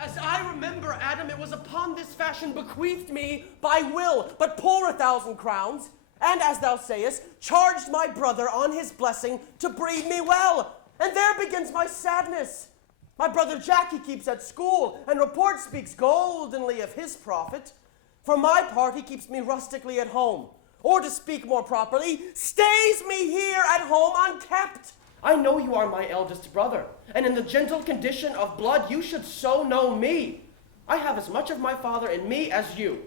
As I remember, Adam, it was upon this fashion bequeathed me by will, but poor 1,000 crowns, and as thou sayest, charged my brother on his blessing to breed me well. And there begins my sadness. My brother Jack he keeps at school, and report speaks goldenly of his profit. For my part, he keeps me rustically at home, or to speak more properly, stays me here at home unkept. I know you are my eldest brother, and in the gentle condition of blood you should so know me. I have as much of my father in me as you.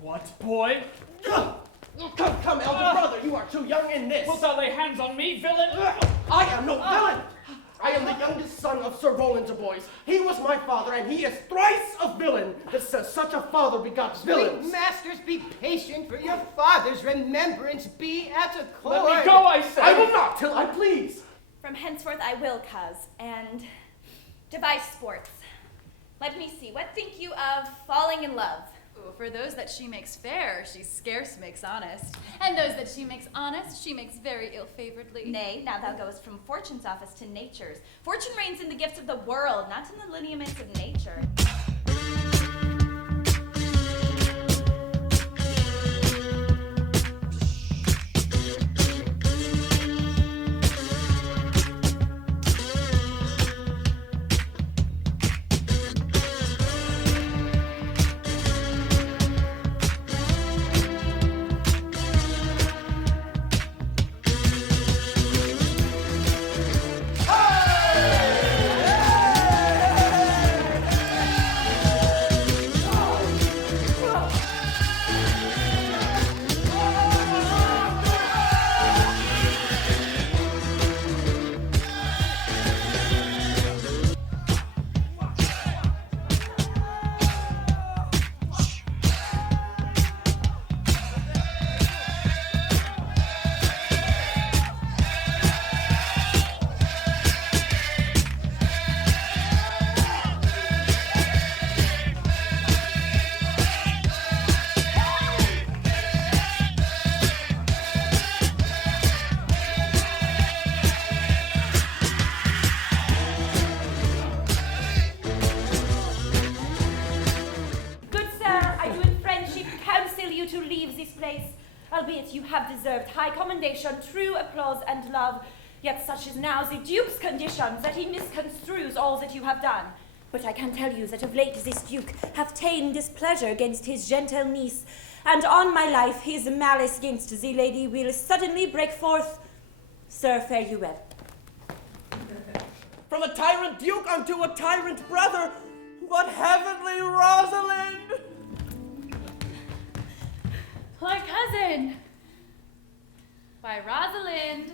What, boy? Come, elder brother, you are too young in this. Wilt thou lay hands on me, villain? I am no villain. I am the youngest son of Sir Roland de Boys. He was my father, and he is thrice a villain that says such a father begots villains. Sweet masters, be patient, for your father's remembrance be at accord. Let me go, I say! I will not, till I please. From henceforth I will, coz, and devise sports. Let me see, what think you of falling in love? Ooh, for those that she makes fair, she scarce makes honest. And those that she makes honest, she makes very ill-favoredly. Nay, now thou goest from fortune's office to nature's. Fortune reigns in the gifts of the world, not in the lineaments of nature. Albeit you have deserved high commendation, true applause and love, yet such is now the Duke's condition, that he misconstrues all that you have done. But I can tell you that of late this Duke hath ta'en displeasure against his gentle niece, and on my life his malice against the lady will suddenly break forth. Sir, fare you well. From a tyrant duke unto a tyrant brother, what heavenly Rosalind! My cousin! By Rosalind.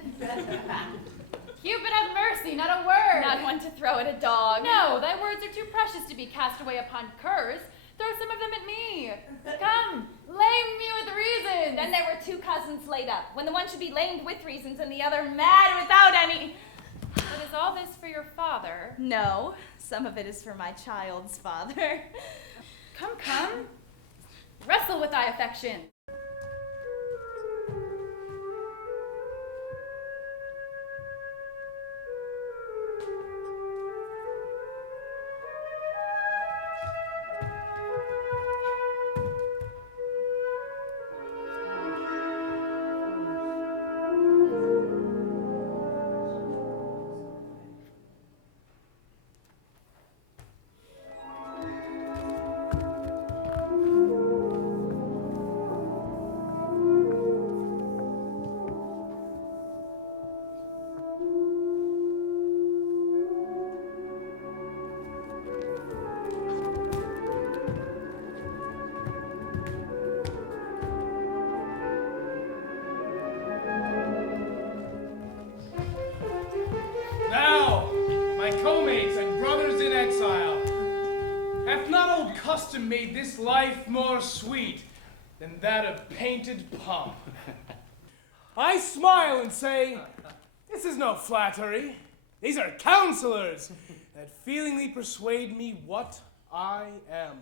Cupid have mercy, not a word. Not one to throw at a dog. No, thy words are too precious to be cast away upon curs. Throw some of them at me. Come, lame me with reasons. Then there were two cousins laid up, when the one should be lamed with reasons and the other mad without any. But is all this for your father? No, some of it is for my child's father. Come. Wrestle with thy affection. Custom made this life more sweet than that of painted pomp. I smile and say, this is no flattery. These are counselors that feelingly persuade me what I am.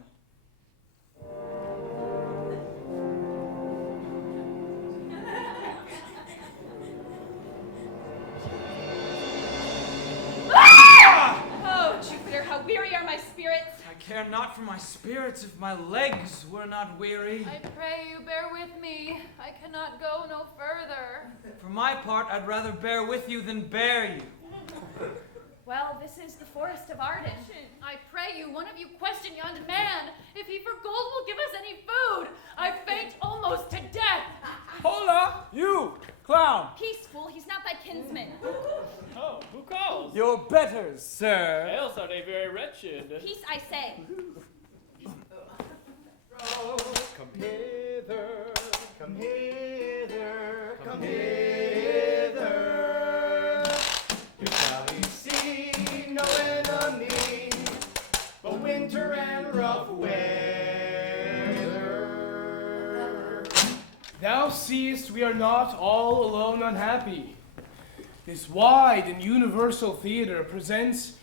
Oh, Jupiter, how weary are my spirits. care not for my spirits if my legs were not weary. I pray you bear with me. I cannot go no further. For my part, I'd rather bear with you than bear you. Well, this is the forest of Arden. I pray you, one of you question yonder man, if he for gold will give us any food. I faint almost to death. Hola, you, clown. Peaceful, he's not thy kinsman. Oh, who calls? Your betters, sir. Else are they very wretched? Peace, I say. Come hither, come hither, come hither. You shall see no enemy, but winter and rough weather. Thou seest we are not all alone unhappy. This wide and universal theater presents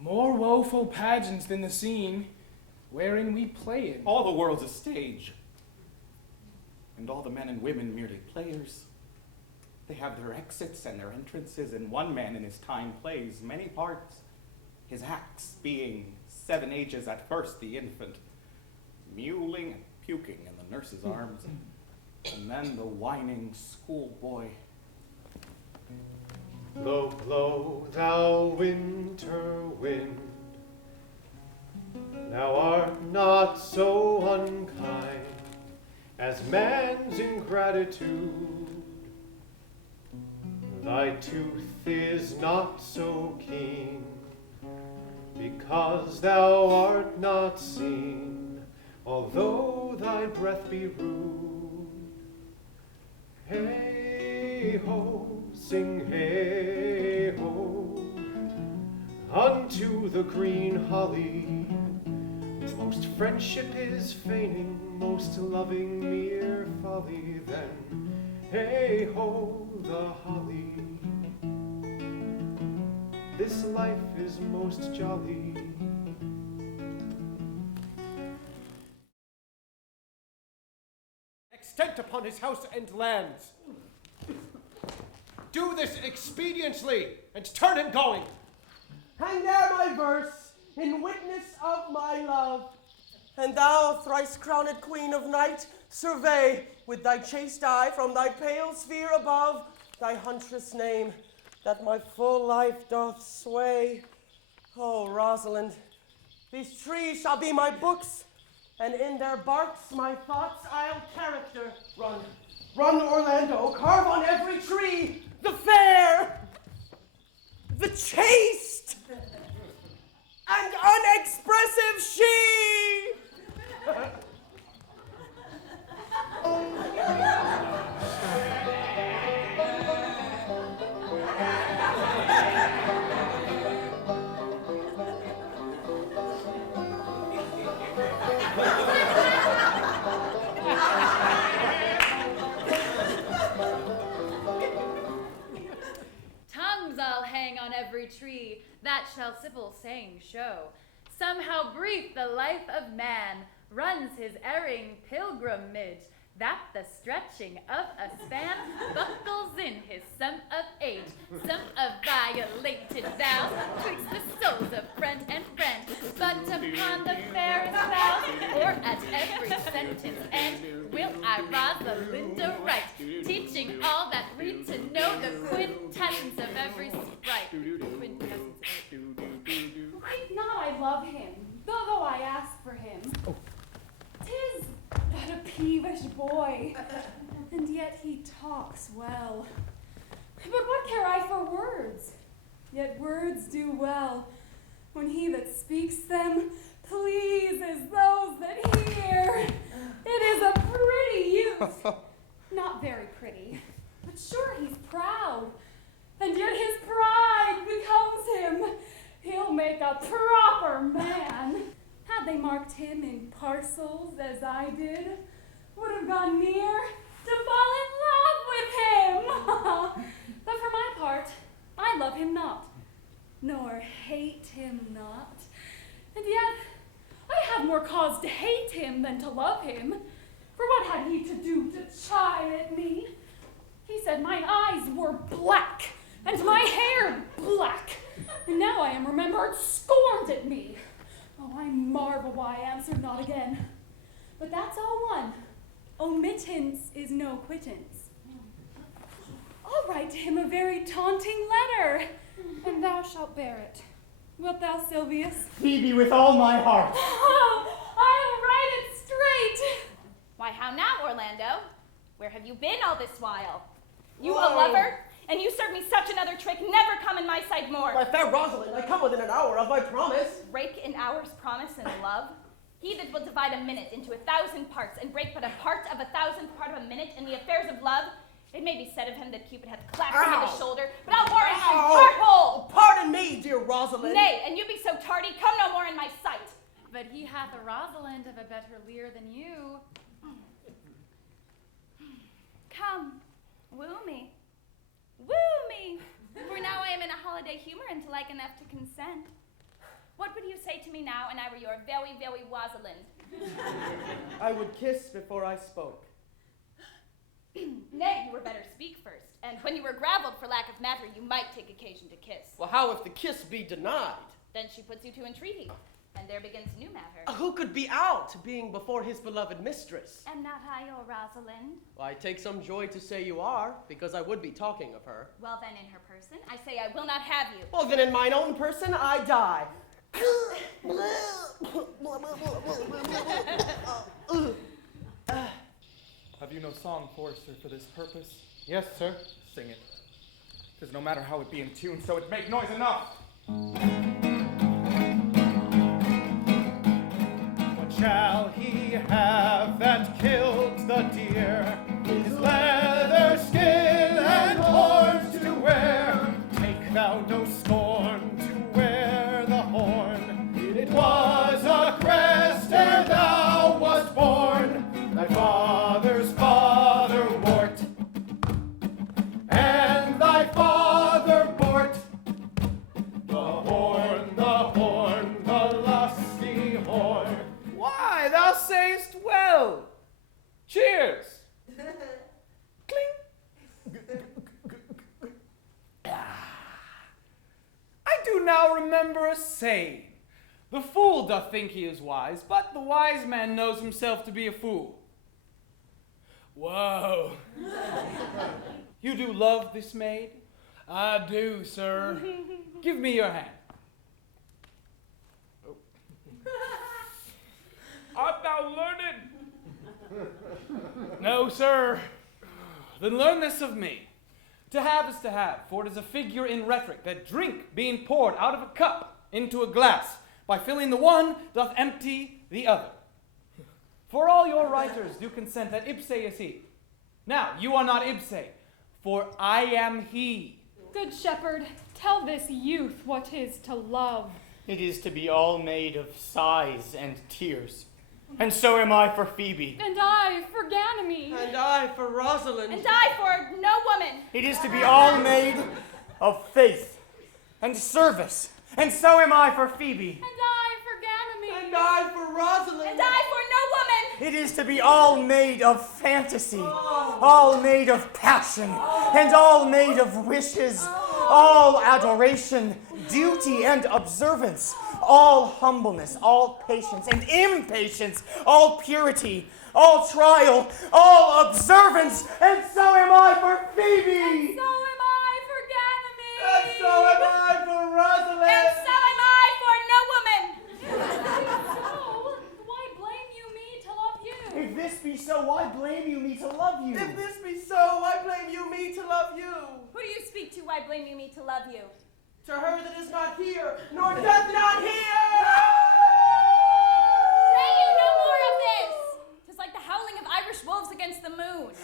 more woeful pageants than the scene wherein we play in. All the world's a stage, and all the men and women merely players. They have their exits and their entrances, and one man in his time plays many parts, his acts being 7 ages at first, the infant, mewling and puking in the nurse's arms, and then the whining schoolboy. Blow, blow, thou winter wind, thou art not so unkind as man's ingratitude. Thy tooth is not so keen, because thou art not seen, although thy breath be rude. Hey ho, sing hey ho, unto the green holly. Most friendship is feigning, most loving mere folly. Then hey ho, the holly. This life is most jolly. Extent upon his house and lands. Do this expediently, and turn him going. Hang there my verse, in witness of my love. And thou, thrice-crowned queen of night, survey with thy chaste eye from thy pale sphere above thy huntress name, that my full life doth sway. Oh, Rosalind, these trees shall be my books, and in their barks my thoughts I'll character. Run, run, Orlando, carve on every tree the fair, the chaste, and unexpressive she. Tongues I'll hang on every tree, that shall Sybil saying show. Somehow brief the life of man runs his erring pilgrimage, that the stretching of a span buckles in his sum of age, some of violated vows twixt the souls of friend and friend, but upon the fairest vows, or at every sentence end, will I Rosalinda write, teaching all that read to know the quintessence of every sprite. Quintessence. Think not I love him, though I ask for him. 'Tis but a peevish boy, and yet he talks well. But what care I for words? Yet words do well, when he that speaks them pleases those that hear. It is a pretty youth, not very pretty, but sure he's proud, and yet his pride becomes him. He'll make a proper man. Had they marked him in parcels as I did, would have gone near to fall in love with him. But for my part, I love him not, nor hate him not. And yet, I have more cause to hate him than to love him. For what had he to do to chide at me? He said mine eyes were black, and my hair black, and now I am remembered scorned at me. Oh, I marvel why I answered not again. But that's all one. Omittance is no quittance. I'll write to him a very taunting letter, and thou shalt bear it. Wilt thou, Silvius? Phoebe, with all my heart. Oh, I'll write it straight. Why, how now, Orlando? Where have you been all this while? You Whoa. a lover? And you served me such another trick, never come in my sight more. My fair Rosalind, I come within an hour of my promise. Break an hour's promise in love? He that will divide a minute into 1,000 parts, and break but a part of 1,000th part of a minute in the affairs of love, it may be said of him that Cupid hath clapped him on the shoulder, but I'll warrant him heart whole. Pardon me, dear Rosalind. Nay, and you be so tardy, come no more in my sight. But he hath a Rosalind of a better leer than you. Come, woo me. Woo me! For now I am in a holiday humor and like enough to consent. What would you say to me now, and I were your very, very Rosalind? I would kiss before I spoke. Nay, you were better speak first, and when you were gravelled for lack of matter, you might take occasion to kiss. Well, how if the kiss be denied? Then she puts you to entreaty, and there begins new matter. Who could be out, being before his beloved mistress? Am not I your Rosalind? Well, I take some joy to say you are, because I would be talking of her. Well then, in her person, I say I will not have you. Well, then in mine own person, I die. Have you no song, Forester, for this purpose? Yes, sir. Sing it. 'Tis no matter how it be in tune, so it make noise enough. What shall he have that killed the deer? His leather skin and horns to wear. Take thou no scorn to wear the horn. It was a crest ere thou wast born. Thy father's father wore it, and thy father bore it. The lusty horn. Why, thou sayest well. Cheers. I do now remember a saying. The fool doth think he is wise, but the wise man knows himself to be a fool. Whoa. You do love this maid? I do, sir. Give me your hand. Art thou learned? No, sir. Then learn this of me. To have is to have, for it is a figure in rhetoric that drink being poured out of a cup into a glass, by filling the one doth empty the other. For all your writers do consent that ipse is he. Now, you are not ipse, for I am he. Good shepherd, tell this youth what 'tis to love. It is to be all made of sighs and tears. And so am I for Phoebe. And I for Ganymede. And I for Rosalind. And I for no woman. It is to be all made of faith and service. And so am I for Phoebe. And I for Ganymede. And I for Rosalind. And I for no woman. It is to be all made of fantasy, all made of passion, and all made of wishes, all adoration, duty, and observance, all humbleness, all patience and impatience, all purity, all trial, all observance, and so am I for Phoebe. And so am I for Ganymede. And so am I for Rosalind. And so am I for no woman. So, why blame you me to love you? If this be so, why blame you me to love you? If this be so, why blame you me to love you? Who do you speak to? Why blame you me to love you? To her that is not here, nor doth not hear. Pray you no more of this. 'Tis like the howling of Irish wolves against the moon.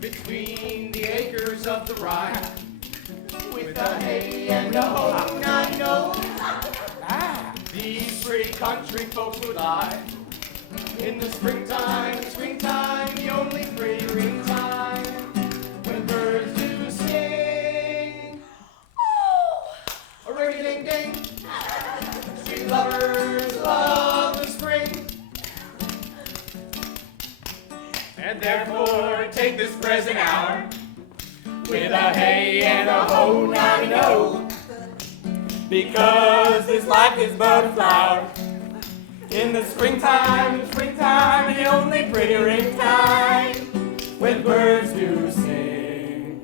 Between the acres of the Rhine, with a hay and a hoe, I know. These pretty country folks would lie. In the springtime, the only free time, when birds do sing. Oh! A ring-a-ding-ding. Sweet lovers love the spring. And therefore take this present hour with a hey and a ho, now you know. Because this life is but a flower. In the springtime, the only pretty ringtime, when birds do sing.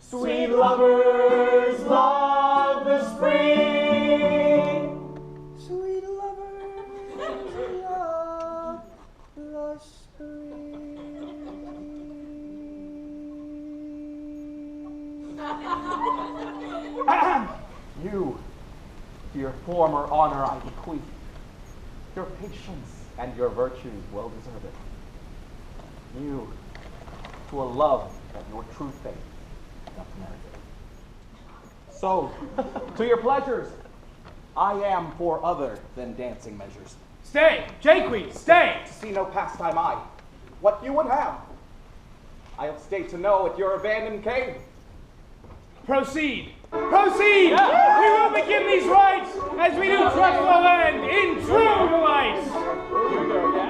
Sweet lovers love the spring. Sweet lovers love the spring. You, to your former honor I bequeath. Your patience and your virtues well deserve it. You, to a love that your true faith doth merit it. So, to your pleasures, I am for other than dancing measures. Stay, Jaques, stay! To see no pastime I, what you would have. I'll stay to know at your abandoned cave. Proceed! Proceed! We will begin these rites as we do trust the land in true delight! Here we go again.